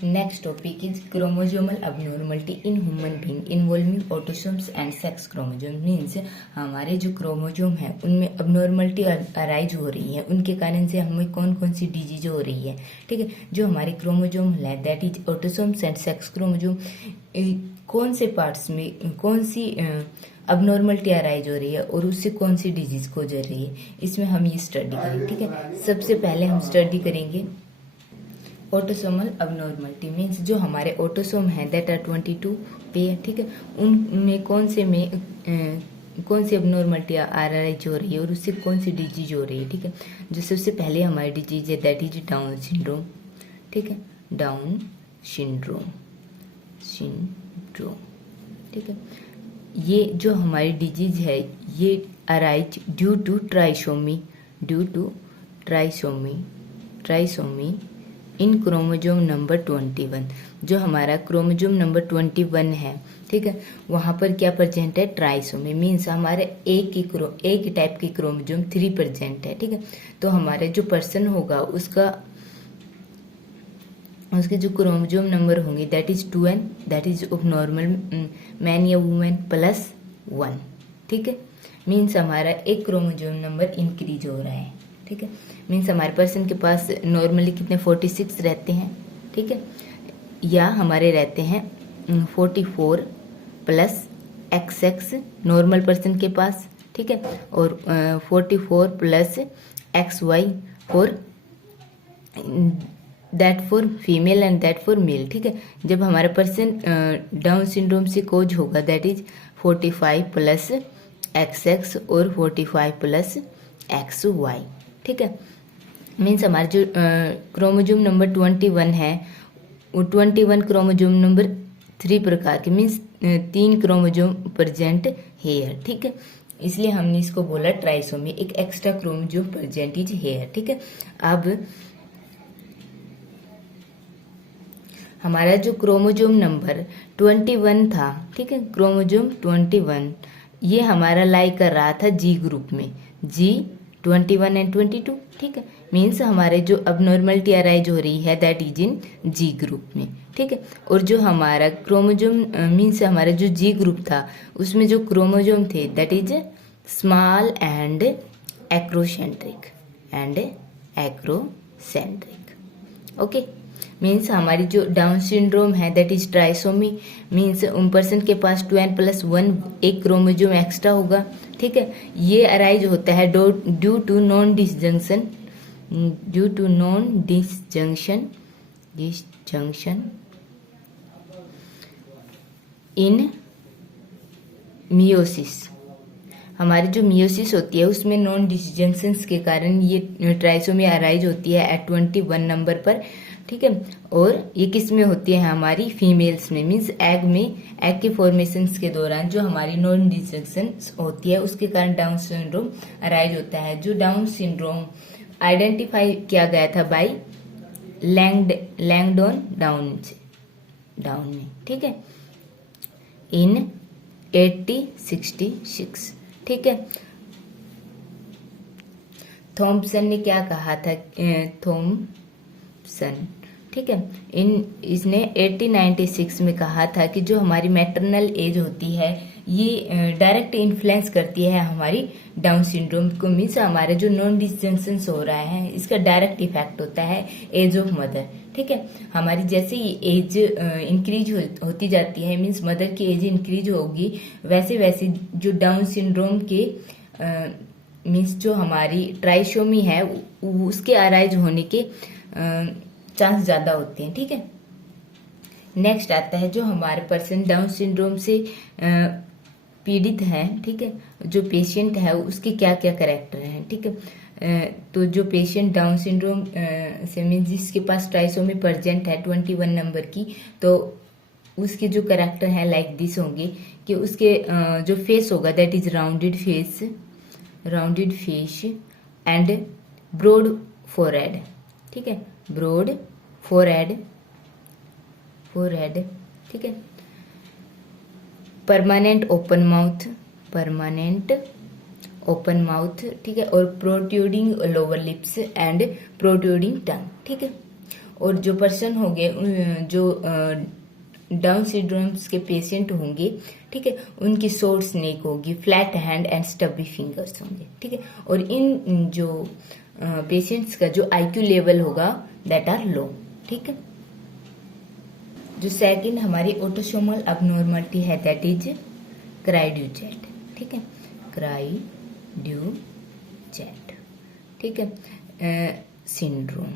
Next topic is chromosomal abnormality in human being involving autosomes and sex chromosome means हमारे जो chromosome है उनमें abnormality arise हो रही है, उनके कारण से हमें कौन कौन सी डिजीज हो रही है। ठीक है, जो हमारे क्रोमोजोम है that is autosomes and sex chromosome, कौन से पार्ट्स में कौन सी अबनॉर्मलिटी अराइज हो रही है और उससे कौन सी डिजीज को हो रही है, इसमें हम ये स्टडी करेंगे। ठीक है, सबसे पहले हम स्टडी करेंगे ऑटोसोमल अबनॉर्मलिटी मीन्स जो हमारे ऑटोसोम है दैट आर 22 पेयर। ठीक है, उनमें कौन सी अबनॉर्मलिटी अराइज हो रही है और उससे कौन सी डिजीज हो रही है। ठीक है, जो सबसे पहले हमारी डिजीज है दैट इज डाउन सिंड्रोम। ठीक है, डाउन सिंड्रोम। ठीक है, ये जो हमारी डिजीज है ये arise due to trisomy in chromosome number 21। जो हमारा क्रोमोजोम नंबर 21 है, ठीक है, वहां पर क्या प्रेजेंट है, ट्राइसोमी मीन्स हमारे एक ही टाइप की क्रोमोजोम 3 प्रेजेंट है। ठीक है, तो हमारे जो पर्सन होगा उसके जो क्रोमोजोम नंबर होंगे that is 2n, that is of normal man या वुमेन +1। ठीक है, मीन्स हमारा एक क्रोमोजोम नंबर इंक्रीज हो रहा है। ठीक है, मीन्स हमारे पर्सन के पास नॉर्मली कितने 46 रहते हैं। ठीक है, या हमारे रहते हैं 44 + XX नॉर्मल पर्सन के पास। ठीक है, और 44 + XY for that for female and that for male. ठीक है, जब हमारा पर्सन डाउन सिंड्रोम से कोज होगा दैट इज 45 + XX और 45 + XY। ठीक है, मीन्स हमारा जो क्रोमोजोम नंबर 21 है वो 21 क्रोमोजोम नंबर 3 प्रकार के मीन्स 3 क्रोमोजोम प्रेजेंट हेयर। ठीक है, इसलिए हमने इसको बोला ट्राइसोमी, एक extra chromosome present is here. ठीक है, अब हमारा जो क्रोमोजोम नंबर 21 था, ठीक है, क्रोमोजोम 21 ये हमारा लाई कर रहा था जी ग्रुप में, G21 एंड 22। ठीक है, मीन्स हमारे जो अबनॉर्मलिटी अराइज हो रही है that is in G group में। ठीक है, और जो हमारा क्रोमोजोम मीन्स हमारा जो जी ग्रुप था उसमें जो क्रोमोजोम थे that is small and acrocentric okay, means हमारी जो डाउन सिंड्रोम है दैट इज ट्राइसोमी मीन्स उन पर्सन के पास 2n + 1 एक क्रोमोजोम एक्स्ट्रा होगा। ठीक है, ये अराइज होता है due to non disjunction in meiosis. हमारी जो मियोसिस होती है उसमें नॉन डिसजंक्शन के कारण ये ट्राइसोमी अराइज होती है एट 21 नंबर पर। ठीक है, और ये किस में होती है, हमारी फीमेल्स में मीन्स एग के फॉर्मेशन के दौरान जो हमारी नॉन डिसजंक्शन होती है उसके कारण डाउन सिंड्रोम अराइज होता है। जो डाउन सिंड्रोम आइडेंटिफाई किया गया था बाय लैंगडॉन डाउन में। ठीक है, इन 1866। ठीक है, थॉम्पसन ने क्या कहा था, ठीक है, इसने 1896 में कहा था कि जो हमारी मैटरनल एज होती है ये डायरेक्ट इन्फ्लुएंस करती है हमारी डाउन सिंड्रोम को, मीन्स हमारे जो नॉन डिसजंक्शन हो रहा है इसका डायरेक्ट इफेक्ट होता है एज ऑफ मदर। ठीक है, हमारी जैसे ही एज इंक्रीज होती जाती है मीन्स मदर की एज इंक्रीज होगी वैसे वैसे जो डाउन सिंड्रोम के मीन्स जो हमारी ट्राइसोमी है उसके अराइज होने के चांस ज्यादा होते हैं। ठीक है, नेक्स्ट आता है जो हमारे पर्सन डाउन सिंड्रोम से पीड़ित है। ठीक है, जो पेशेंट है उसके क्या क्या कैरेक्टर हैं। ठीक है, तो जो पेशेंट डाउन सिंड्रोम से मीन्स जिसके पास ट्राइसोमी प्रेजेंट है 21 नंबर की, तो उसके जो कैरेक्टर है लाइक दिस होंगे कि उसके जो फेस होगा that is rounded face and broad forehead. ठीक है, ब्रॉड फोरहेड। ठीक है, परमानेंट ओपन माउथ। ठीक है, और protruding lower lips and protruding tongue. ठीक है, और जो पर्सन होंगे जो डाउन सिंड्रोम्स के पेशेंट होंगे, ठीक है, उनकी शॉर्ट नेक होगी, flat hand and stubby fingers होंगे, ठीक है। और इन जो पेशेंट्स का जो आईक्यू लेवल होगा दैट आर लो, ठीक है। जो सेकंड हमारी ऑटोसोमल अबनॉर्मलिटी है दैट इज क्राइड्यूचेट, ठीक है, क्राइड्यूचेट, ठीक है, syndrome.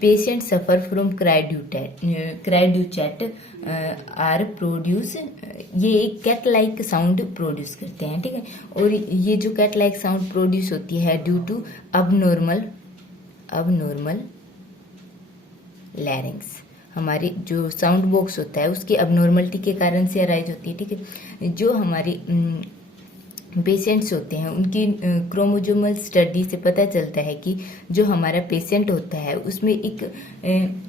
Patient suffer from cri du chat are produce, ये एक कैट लाइक साउंड प्रोड्यूस करते हैं, ठीक है। और ये जो कैट लाइक साउंड प्रोड्यूस होती है ड्यू टू अबनॉर्मल लैरिंग्स, हमारी जो साउंड बॉक्स होता है उसकी अबनॉर्मलिटी के कारण से अराइज होती है, ठीक है। जो हमारी पेशेंट्स होते हैं उनकी क्रोमोजोमल स्टडी से पता चलता है कि जो हमारा पेशेंट होता है उसमें एक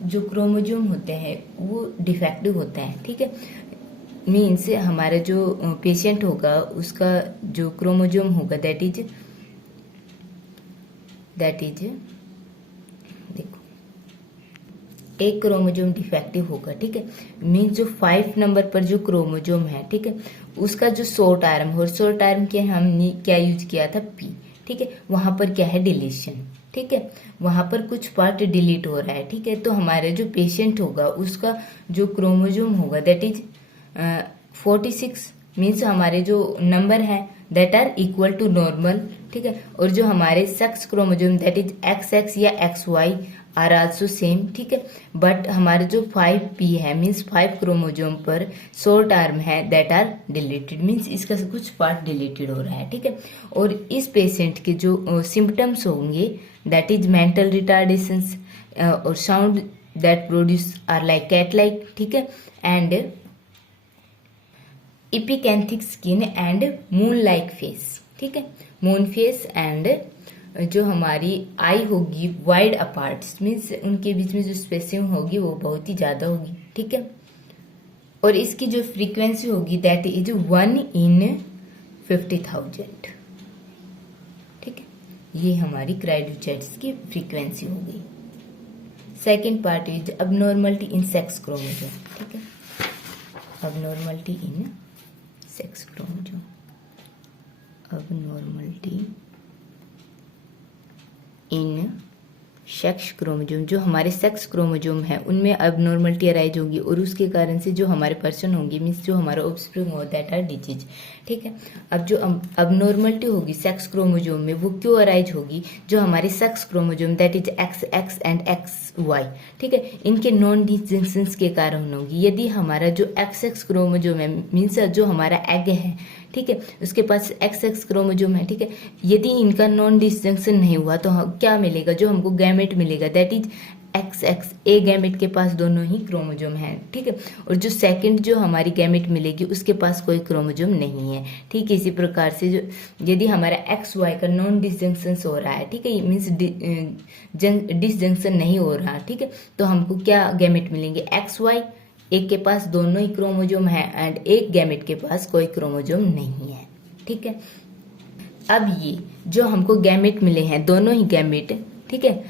जो क्रोमोजोम होते हैं वो डिफेक्टिव होता है, ठीक है। मीन्स हमारा जो पेशेंट होगा उसका जो क्रोमोजोम होगा दैट इज देखो एक क्रोमोजोम डिफेक्टिव होगा, ठीक है। मीन्स जो 5 नंबर पर जो क्रोमोजोम है, ठीक है, उसका जो शॉर्ट आर्म, और शॉर्ट आर्म के हमने क्या यूज किया था, पी, ठीक है। वहां पर क्या है, डिलीशन, ठीक है, वहां पर कुछ पार्ट डिलीट हो रहा है, ठीक है। तो हमारे जो पेशेंट होगा उसका जो क्रोमोजोम होगा दैट इज 46, मीन्स हमारे जो नंबर है that are equal to normal, ठीक है। और जो हमारे sex chromosome that is XX या XY आर आल्सो सेम, ठीक है। बट हमारे जो 5P है मीन्स 5 क्रोमोजोम पर शॉर्ट आर्म है दैट आर डिलीटेड, मीन्स इसका कुछ पार्ट डिलीटेड हो रहा है, ठीक है। और इस पेशेंट के जो सिम्टम्स होंगे दैट इज मेंटल रिटार्डेशंस और sound that produce are like cat like, ठीक है, and epicanthic skin and moon like face, ठीक है, मून फेस, एंड जो हमारी आई होगी वाइड अपार्ट, मीन्स उनके बीच में जो स्पेसिंग होगी वो बहुत ही ज्यादा होगी, ठीक है। और इसकी जो फ्रीक्वेंसी होगी दैट इज 1 in 50,000, ठीक है। ये हमारी क्राइड्यूचेट्स की फ्रीक्वेंसी हो गई। Second part is abnormality in sex chromosome, ठीक है, अबनॉर्मलिटी इन सेक्स क्रोमोजोम, अबनॉर्मलिटी इन सेक्स क्रोमोजोम, जो हमारे सेक्स क्रोमोजोम है उनमें अबनॉर्मलिटी अराइज होगी और उसके कारण से जो हमारे पर्सन होंगे मीन्स जो हमारा ऑफस्प्रिंग हो दैट आर डिजीज, ठीक है। अब जो अबनॉर्मलिटी होगी सेक्स क्रोमोजोम में वो क्यों अराइज होगी, जो हमारे sex chromosome that is XX and XY, ठीक है, इनके नॉन डिस्जंक्शंस के कारण होगी। यदि हमारा जो XX क्रोमोजोम है मीन्स जो हमारा एग है, ठीक है, उसके पास XX क्रोमोजोम है, ठीक है, यदि इनका नॉन डिसजंक्शन नहीं हुआ तो क्या मिलेगा, जो हमको गैमेट मिलेगा that is XX, A gamete के पास दोनों ही क्रोमोजोम है, ठीक है। और जो सेकंड जो हमारी गैमेट मिलेगी उसके पास कोई क्रोमोजोम नहीं है, ठीक है। इसी प्रकार से जो यदि हमारा XY का नॉन डिसजंक्शन हो रहा है, ठीक है, मीन्स डिसजंक्शन नहीं हो रहा, ठीक है, तो हमको क्या गैमेट मिलेंगे, XY, एक के पास दोनों ही क्रोमोजोम है एंड एक गैमेट के पास कोई क्रोमोजोम नहीं है, ठीक है। अब ये जो हमको गैमेट मिले हैं दोनों ही गैमेट, ठीक है,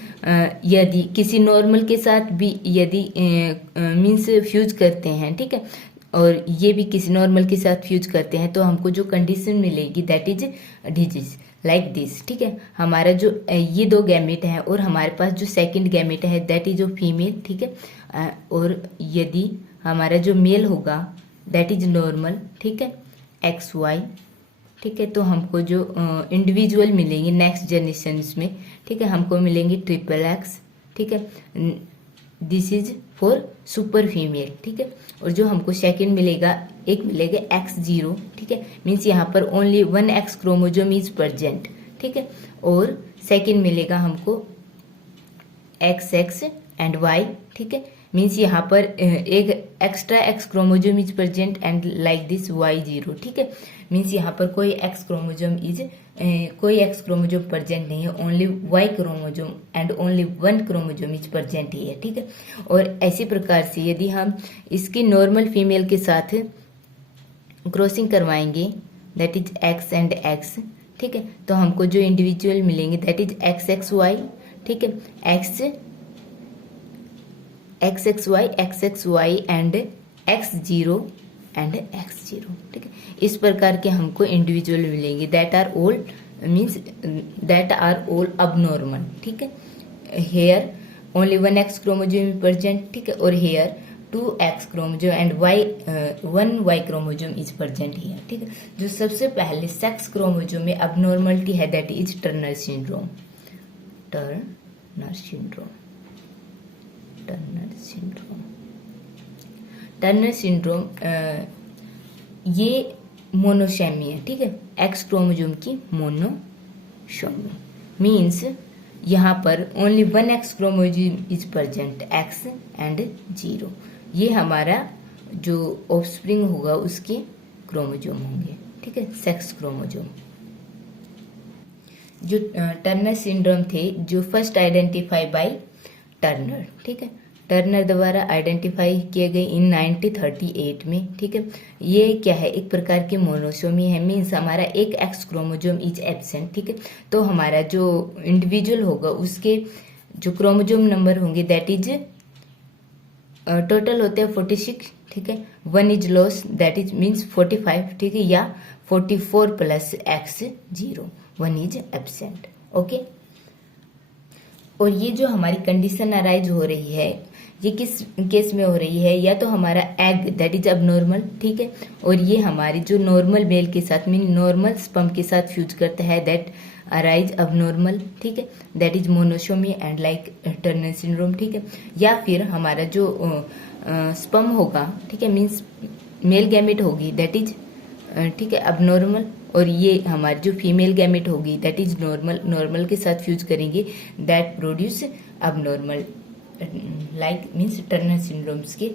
यदि किसी नॉर्मल के साथ भी यदि मीन्स फ्यूज करते हैं, ठीक है, और ये भी किसी नॉर्मल के साथ फ्यूज करते हैं तो हमको जो कंडीशन मिलेगी that is disease like this, ठीक है। हमारा जो ये 2 गैमेट है और हमारे पास जो सेकंड गैमेट है दैट इज फीमेल, ठीक है। और यदि हमारा जो मेल होगा दैट इज नॉर्मल, ठीक है, XY, ठीक है, तो हमको जो इंडिविजुअल मिलेंगे नेक्स्ट जनरेशन में, ठीक है, हमको मिलेंगे XX, ठीक है, this is for super female, ठीक है। और जो हमको सेकंड मिलेगा एक मिलेगा X0, ठीक है, मीन्स यहाँ पर only 1 X chromosome is present, ठीक है। और सेकंड मिलेगा हमको XX एंड Y, ठीक है, मीन्स यहाँ पर एक extra X chromosome is present and like this Y0, ठीक है, मीन्स यहाँ पर कोई X क्रोमोजोम प्रेजेंट नहीं है, only Y chromosome and only 1 chromosome is present ही है, ठीक है। और ऐसी प्रकार से यदि हम इसकी नॉर्मल फीमेल के साथ क्रॉसिंग करवाएंगे that is X and X, ठीक है। तो हमको जो इंडिविजुअल मिलेंगे that is X X Y, ठीक है, X X Y and X zero and X zero, ठीक है। इस प्रकार के हमको इंडिविजुअल मिलेंगे that are all means that are all abnormal, ठीक है। Here only 1x chromosome present, ठीक है, और here 2x chromosome and 1y chromosome is present here, ठीक है। जो सबसे पहले सेक्स क्रोमोजोम में अबनॉर्मलिटी है that is Turner syndrome, Turner syndrome, Turner syndrome, Turner syndrome ये मोनोसेमी है, ठीक है, एक्स क्रोमोजोम की मोनोसोमी मीन्स यहाँ पर only 1x chromosome is present, X and zero, ये हमारा जो ऑफस्प्रिंग होगा उसके क्रोमोजोम होंगे, ठीक है, सेक्स क्रोमोजोम। जो टर्नर सिंड्रोम थे जो फर्स्ट आइडेंटिफाई बाय टर्नर, ठीक है, टर्नर द्वारा आइडेंटिफाई किए गए इन 1938 में, ठीक है। ये क्या है, एक प्रकार की मोनोसोमी है, मीन्स हमारा एक एक्स क्रोमोजोम इज एब्सेंट, ठीक है। तो हमारा जो इंडिविजुअल होगा उसके जो क्रोमोजोम नंबर होंगे दैट इज टोटल होते हैं 46, ठीक है, 1 is loss that is means 45, ठीक है, या 44 plus x zero, 1 is absent, okay. और ये जो हमारी कंडीशन अराइज हो रही है ये किस केस में हो रही है, या तो हमारा एग दैट इज अबनॉर्मल, ठीक है, और ये हमारी जो नॉर्मल मेल के साथ मीन नॉर्मल स्पर्म के साथ फ्यूज करता है दैट अराइज अबनॉर्मल, ठीक है, that is monosomy and like Turner syndrome, ठीक है। या फिर हमारा जो स्पर्म होगा, ठीक है, मीन्स मेल गैमेट होगी दैट इज ठीक है अबनॉर्मल, और ये हमारी जो फीमेल गैमेट होगी दैट इज नॉर्मल, नॉर्मल के साथ फ्यूज करेंगे that produce abnormal, like means Turner syndromes के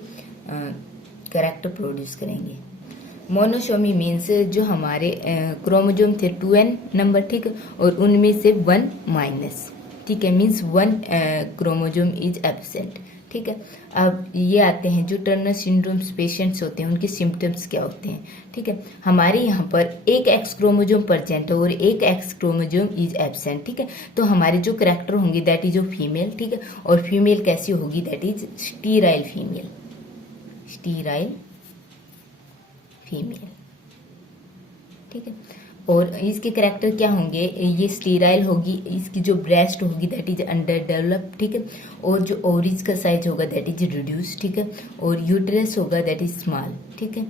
कैरेक्टर प्रोड्यूस करेंगे। मोनोसोमी मीन्स जो हमारे क्रोमोजोम थे 2n नंबर, ठीक है, और उनमें से 1 माइनस, ठीक है, मीन्स 1 क्रोमोजोम इज एब्सेंट, ठीक है। अब ये आते हैं जो टर्नर सिंड्रोम्स पेशेंट्स होते हैं उनके सिम्टम्स क्या होते हैं, ठीक है। हमारे यहाँ पर एक एक्स क्रोमोजोम प्रेजेंट है और एक एक्स क्रोमोजोम इज एब्सेंट, ठीक है। तो हमारे जो करैक्टर होंगे दैट इज ऑफ फीमेल, ठीक है, और फीमेल कैसी होगी that is sterile female, sterile female, ठीक है। और इसके करैक्टर क्या होंगे, ये स्टीराइल होगी, इसकी जो ब्रेस्ट होगी दैट इज अंडर डेवलप, ठीक है, और जो ओवरीज का साइज होगा दैट इज रिड्यूस, ठीक है, और यूट्रस होगा दैट इज स्मॉल, ठीक है।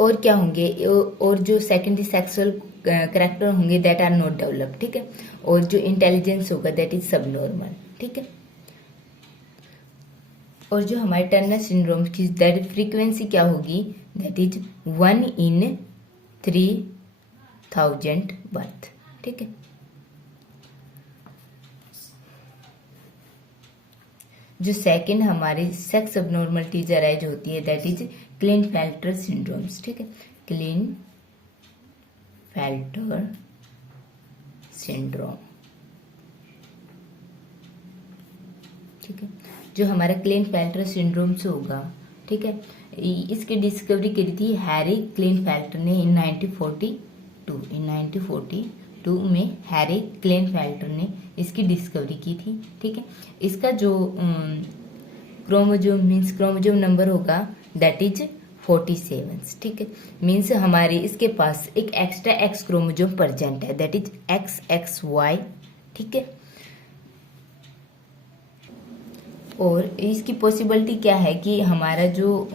और क्या होंगे, और जो सेकेंडरी सेक्सुअल करैक्टर होंगे दैट आर नॉट डेवलप, ठीक है, और जो इंटेलिजेंस होगा दैट इज सब नॉर्मल, ठीक है। और जो हमारे टर्नर सिंड्रोम की दैट फ्रीक्वेंसी क्या होगी दैट इज 1 in 3000 बर्थ, ठीक है। जो सेकंड हमारी सेक्स अबनॉर्मलिटीज अराइज होती है दैट इज क्लिनफेल्टर सिंड्रोम्स, ठीक है, क्लिनफेल्टर सिंड्रोम, ठीक है। जो हमारा क्लिनफेल्टर सिंड्रोम से होगा, ठीक है, इसकी डिस्कवरी करी थी हैरी क्लिनफेल्टर ने इन 1942 में हैरी क्लिनफेल्टर ने इसकी डिस्कवरी की थी, ठीक है। इसका जो क्रोमोजोम मीन्स क्रोमोजोम नंबर होगा दैट इज 47, ठीक है, मीन्स हमारे इसके पास एक एक्स्ट्रा एक्स क्रोमोजोम प्रेजेंट है दैट इज XXY, ठीक है। और इसकी पॉसिबिलिटी क्या है कि हमारा जो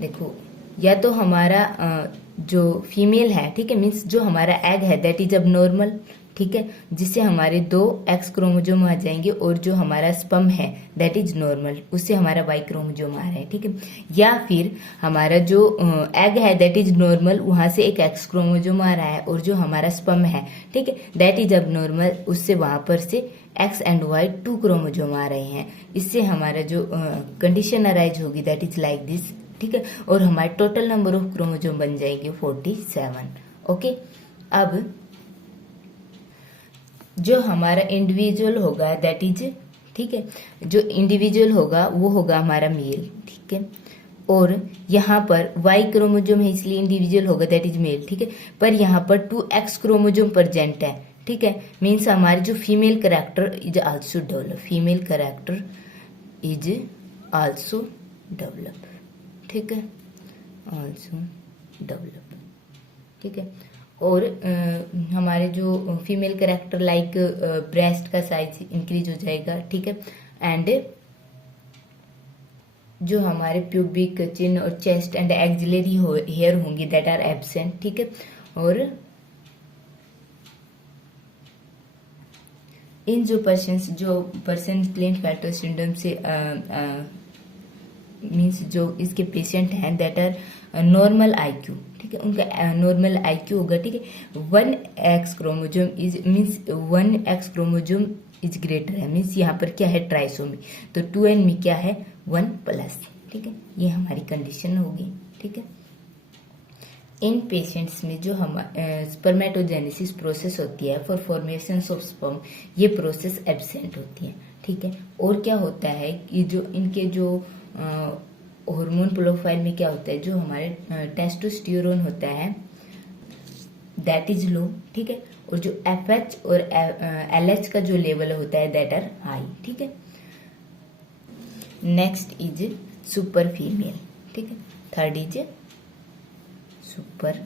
देखो, या तो हमारा जो फीमेल है, ठीक है, मीन्स जो हमारा एग है दैट इज अब नॉर्मल, ठीक है, जिससे हमारे 2 एक्स क्रोमोजोम आ जाएंगे, और जो हमारा स्पर्म है दैट इज नॉर्मल, उससे हमारा वाई क्रोमोजोम आ रहा है, ठीक है। या फिर हमारा जो एग है दैट इज नॉर्मल, वहां से एक एक्स क्रोमोजोम आ रहा है, और जो हमारा स्पर्म है, ठीक है, दैट इज अब नॉर्मल, उससे वहां पर से एक्स एंड वाई 2 क्रोमोजोम आ रहे हैं, इससे हमारा जो कंडीशन अराइज होगी दैट इज लाइक दिस, ठीक है, और हमारे टोटल नंबर ऑफ क्रोमोजोम बन जाएंगे 47, ओके। अब जो हमारा इंडिविजुअल होगा दैट इज, ठीक है, जो इंडिविजुअल होगा वो होगा हमारा मेल, ठीक है, और यहाँ पर वाई क्रोमोजोम है इसलिए इंडिविजुअल होगा, दैट इज मेल, ठीक है। पर यहाँ पर 2x क्रोमोजोम प्रेजेंट है, ठीक है। मीन्स हमारी जो female character is also develop, female character is also develop, ठीक है, आल्सो डेवलप, ठीक है। और हमारे जो फीमेल कैरेक्टर लाइक ब्रेस्ट का साइज इंक्रीज हो जाएगा, ठीक है। एंड जो हमारे प्यूबिक, चिन और चेस्ट एंड एक्सिलरी हेयर होंगी दैट आर एब्सेंट, ठीक है। और इन जो पर्सन क्लेन-फैटर सिंड्रोम से मीन्स जो इसके पेशेंट हैं दैट आर नॉर्मल आईक्यू, ठीक है, उनका नॉर्मल आईक्यू होगा, ठीक है। 1x chromosome is means 1x chromosome is greater है, मीन्स यहाँ पर क्या है ट्राइसोमी, तो 2n में क्या है 1+, ठीक है। ये हमारी कंडीशन होगी, ठीक है। इन पेशेंट्स में जो हम स्पर्मेटोजेनेसिस प्रोसेस होती है फॉर फॉर्मेशन ऑफ स्पर्म, ये प्रोसेस एब्सेंट होती है, ठीक है। और क्या होता है कि जो इनके जो हार्मोन प्रोफाइल में क्या होता है, जो हमारे टेस्टोस्टेरोन होता है दैट इज लो, ठीक है। और जो FH और LH का जो लेवल होता है दैट आर हाई, ठीक है। नेक्स्ट इज सुपर फीमेल, ठीक है। थर्ड इज सुपर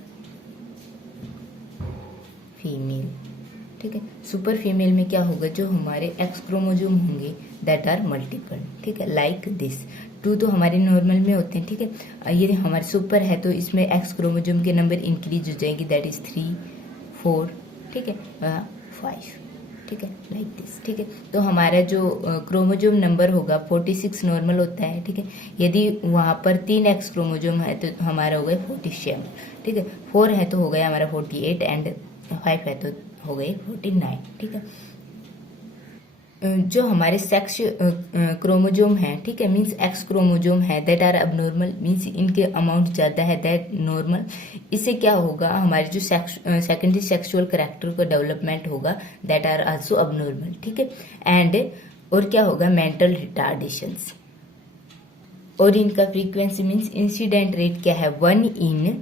फीमेल, ठीक है। सुपर फीमेल में क्या होगा, जो हमारे एक्स क्रोमोजोम होंगे दैट आर मल्टीपल, ठीक है, लाइक दिस। 2 तो हमारे नॉर्मल में होते हैं, ठीक है। ये हमारे सुपर है तो इसमें एक्स क्रोमोजोम के नंबर इंक्रीज हो जाएंगे दैट इज 3, 4, ठीक है, 5, ठीक है, लाइक दिस, ठीक है। तो हमारा जो क्रोमोजोम नंबर होगा 46 नॉर्मल होता है, ठीक है। यदि वहां पर 3x क्रोमोजोम है तो हमारा हो गया 47, ठीक है। 4 है तो हो गया हमारा 48 एंड 5 है तो हो गए 49, ठीक है। जो हमारे सेक्स क्रोमोजोम है, ठीक है, मीन्स एक्स क्रोमोजोम है दैट आर अबनॉर्मल, मीन्स इनके अमाउंट ज्यादा है दैट नॉर्मल। इससे क्या होगा, हमारे जो सेकेंडरी सेक्सुअल कैरेक्टर का डेवलपमेंट होगा दैट आर आल्सो अबनॉर्मल, ठीक है। एंड और क्या होगा, मेंटल रिटार्डेशंस। और इनका फ्रीक्वेंसी मीन्स इंसिडेंट रेट क्या है, 1 in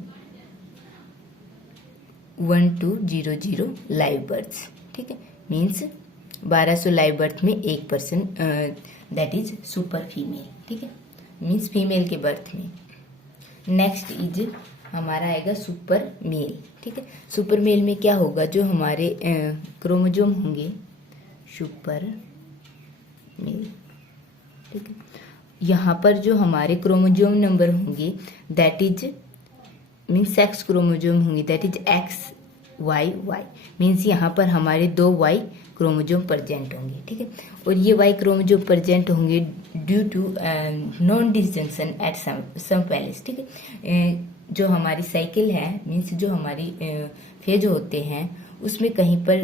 1200 लाइव बर्थ्स, ठीक है, मीन्स 1200 लाइव बर्थ में 1% दैट इज सुपर फीमेल, ठीक है, मीन्स फीमेल के बर्थ में। नेक्स्ट इज हमारा आएगा सुपर मेल, ठीक है। सुपर मेल में क्या होगा, जो हमारे क्रोमोजोम होंगे सुपर मेल, ठीक है। यहाँ पर जो हमारे क्रोमोजोम नंबर होंगे that is means sex chromosome होंगे दैट इज XYY, मीन्स यहाँ पर हमारे 2 Y क्रोमोजोम प्रेजेंट होंगे, ठीक है। और ये Y क्रोमोजोम प्रेजेंट होंगे due to non disjunction at some palace, ठीक है। जो हमारी साइकिल है मीन्स जो हमारी फेज होते हैं उसमें कहीं पर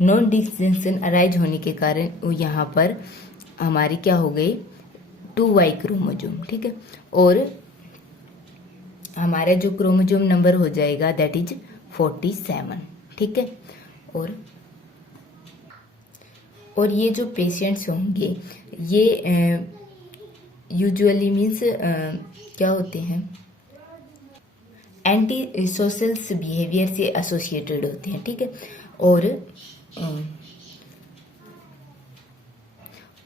नॉन डिसजंक्शन अराइज होने के कारण यहाँ पर हमारी क्या हो गई 2Y क्रोमोजोम, ठीक है। और हमारा जो क्रोमोजोम नंबर हो जाएगा दैट इज 47, ठीक है। और ये जो पेशेंट्स होंगे ये यूजुअली मीन्स क्या होते हैं, एंटी सोशल बिहेवियर से एसोसिएटेड होते हैं, ठीक है।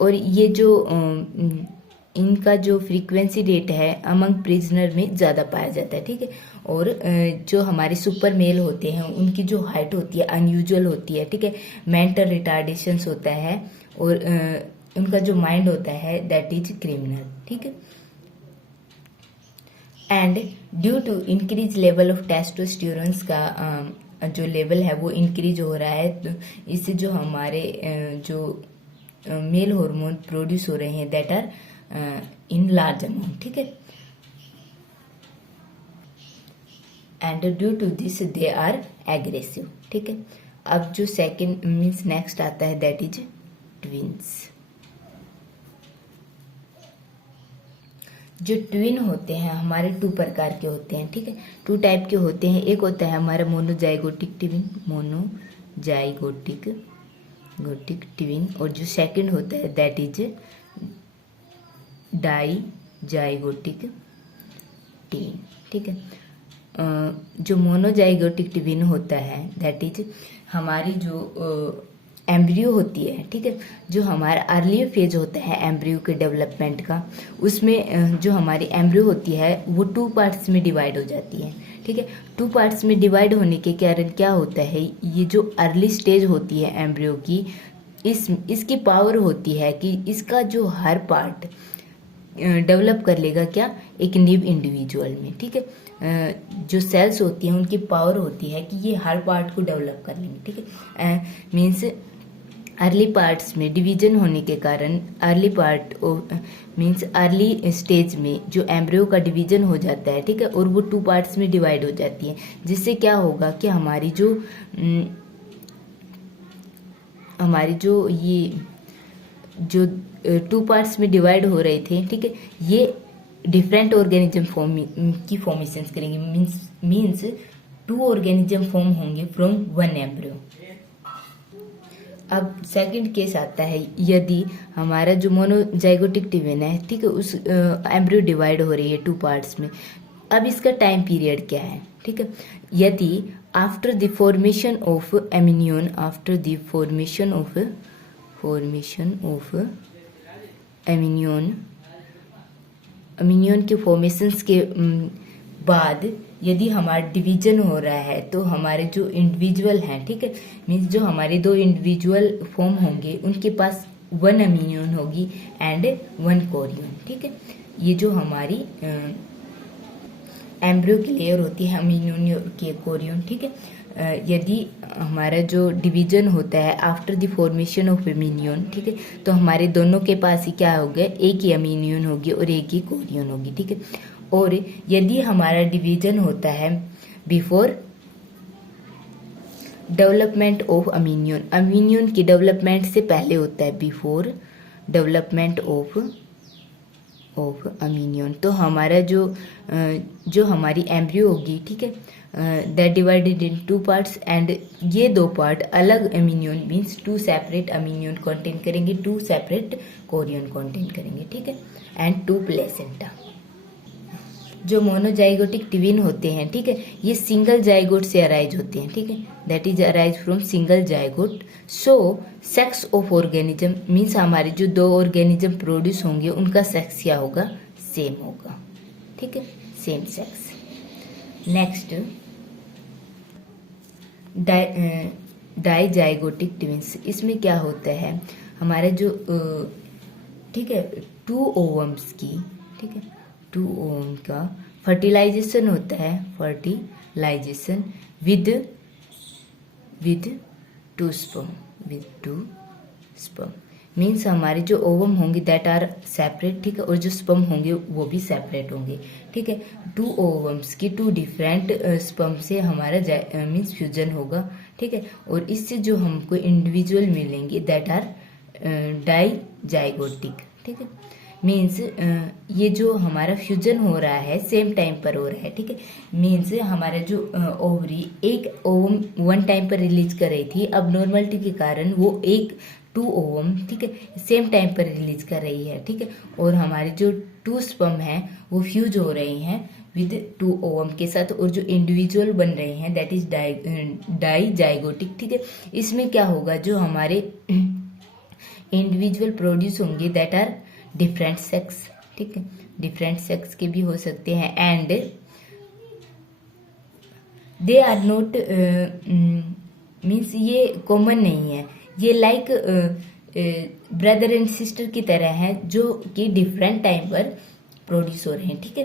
और ये जो इनका जो फ्रीक्वेंसी रेट है अमंग प्रिजनर में ज़्यादा पाया जाता है, ठीक है। और जो हमारे सुपर मेल होते हैं उनकी जो हाइट होती है अनयूजुअल होती है, ठीक है, मेंटल रिटार्डेशंस होता है और उनका जो माइंड होता है दैट इज क्रिमिनल, ठीक है। And due to increase level of testosterones का जो लेवल है वो इंक्रीज हो रहा है, तो इससे जो हमारे जो मेल हार्मोन प्रोड्यूस हो रहे हैं that are in large amount, ठीक है। And due to this they are aggressive, ठीक है। अब जो सेकंड मीन्स नेक्स्ट आता है दैट इज ट्विंस। जो ट्विन होते हैं हमारे 2 प्रकार के होते हैं, ठीक है, 2 टाइप के होते हैं। एक होता है हमारा मोनोजाइगोटिक ट्विन, मोनोजाइगोटिक ट्विन, और जो सेकंड होता है दैट इज डाइजाइगोटिक टी, ठीक है। जो मोनोजाइगोटिक ट्विन होता है दैट इज हमारी जो एम्ब्रियो होती है, ठीक है, जो हमारा अर्ली फेज होता है एम्ब्रियो के डेवलपमेंट का, उसमें जो हमारी एम्ब्रियो होती है वो 2 पार्ट्स में डिवाइड हो जाती है, ठीक है। 2 पार्ट्स में डिवाइड होने के कारण क्या होता है, ये जो अर्ली स्टेज होती है एम्ब्रियो की, इसकी पावर होती है कि इसका जो हर पार्ट डेवलप कर लेगा क्या, एक न्यू इंडिविजुअल में, ठीक है। जो सेल्स होती हैं उनकी पावर होती है कि ये हर पार्ट को डेवलप कर लेंगे, ठीक है। मीन्स अर्ली पार्ट्स में डिवीजन होने के कारण early part means early stage में जो एम्ब्रियो का डिवीजन हो जाता है, ठीक है, और वो 2 पार्ट्स में डिवाइड हो जाती है, जिससे क्या होगा कि हमारी जो ये जो 2 पार्ट्स में डिवाइड हो रहे थे, ठीक है, ये डिफरेंट ऑर्गेनिज्म की फॉर्मेशन करेंगे, मीन्स 2 ऑर्गेनिज्म फॉर्म होंगे फ्रॉम 1 एम्ब्रियो। अब सेकंड केस आता है, यदि हमारा जो मोनोजाइगोटिक ट्विन है, ठीक है, उस एम्ब्रियो डिवाइड हो रही है 2 पार्ट्स में। अब इसका टाइम पीरियड क्या है, ठीक है। यदि after the formation of amnion, after the formation of amnion के फॉर्मेशंस के बाद यदि हमारा डिवीजन हो रहा है, तो हमारे जो इंडिविजुअल हैं, ठीक है, मीन्स जो हमारे 2 इंडिविजुअल फॉर्म होंगे उनके पास 1 अमीनियन होगी एंड 1 कोरियन, ठीक है। ये जो हमारी एम्ब्रियो की लेयर होती है अमीनियन के कोरियन, ठीक है। यदि हमारा जो डिवीजन होता है आफ्टर द फॉर्मेशन ऑफ अमीनियन, ठीक है, तो हमारे दोनों के पास ही क्या होगा, एक ही अमीनियन होगी और एक ही कोरियन होगी, ठीक है। और यदि हमारा डिवीजन होता है बिफोर डेवलपमेंट ऑफ अमीनियन, अमीनियन की डेवलपमेंट से पहले होता है, बिफोर डेवलपमेंट ऑफ अमीनियन, तो हमारा जो हमारी एम्ब्रियो होगी, ठीक है, that divided in 2 parts and ये 2 पार्ट अलग अमीनियन मीन्स 2 सेपरेट अमीनियन कंटेन करेंगे, 2 सेपरेट कोरियन कंटेन करेंगे, ठीक है, एंड 2 प्लेसेंटा। जो मोनोजाइगोटिक ट्विन होते हैं, ठीक है, ये सिंगल जाइगोट से अराइज होते हैं, ठीक है, that is arise from single zygote. So sex of organism means हमारे जो 2 ऑर्गेनिज्म प्रोड्यूस होंगे उनका सेक्स क्या होगा, सेम होगा, ठीक है, same sex. Next dizygotic twins, इसमें क्या होता है, हमारे जो ठीक है 2 ओवम्स की, ठीक है, 2 ओवम का फर्टिलाइजेशन होता है, फर्टिलाइजेशन विद 2 स्पर्म, मीन्स हमारे जो ओवम होंगे दैट आर सेपरेट, ठीक है, और जो स्पर्म होंगे वो भी सेपरेट होंगे, ठीक है। 2 ओवम्स की 2 डिफरेंट स्पर्म से हमारा मीन्स फ्यूजन होगा, ठीक है, और इससे जो हमको इंडिविजुअल मिलेंगे दैट आर डाइजाइगोटिक, ठीक है, मीन्स ये जो हमारा फ्यूजन हो रहा है सेम टाइम पर हो रहा है, ठीक है, मीन्स हमारा जो ओवरी एक ओवम 1 टाइम पर रिलीज कर रही थी, अब नॉर्मलिटी के कारण वो 2 ओवम, ठीक है, सेम टाइम पर रिलीज कर रही है, ठीक है, और हमारे जो 2 स्पर्म हैं वो फ्यूज हो रही हैं विद 2 ओवम के साथ, और जो इंडिविजुअल बन रहे हैं दैट इज डाइजाइगोटिक, ठीक है। इसमें क्या होगा, जो हमारे इंडिविजुअल प्रोड्यूस होंगे दैट आर डिफरेंट सेक्स, ठीक है, डिफरेंट सेक्स के भी हो सकते हैं and they are not means ये कॉमन नहीं है, ये लाइक ब्रदर एंड सिस्टर की तरह हैं जो कि डिफरेंट टाइम पर प्रोड्यूस हो रहे हैं, ठीक है।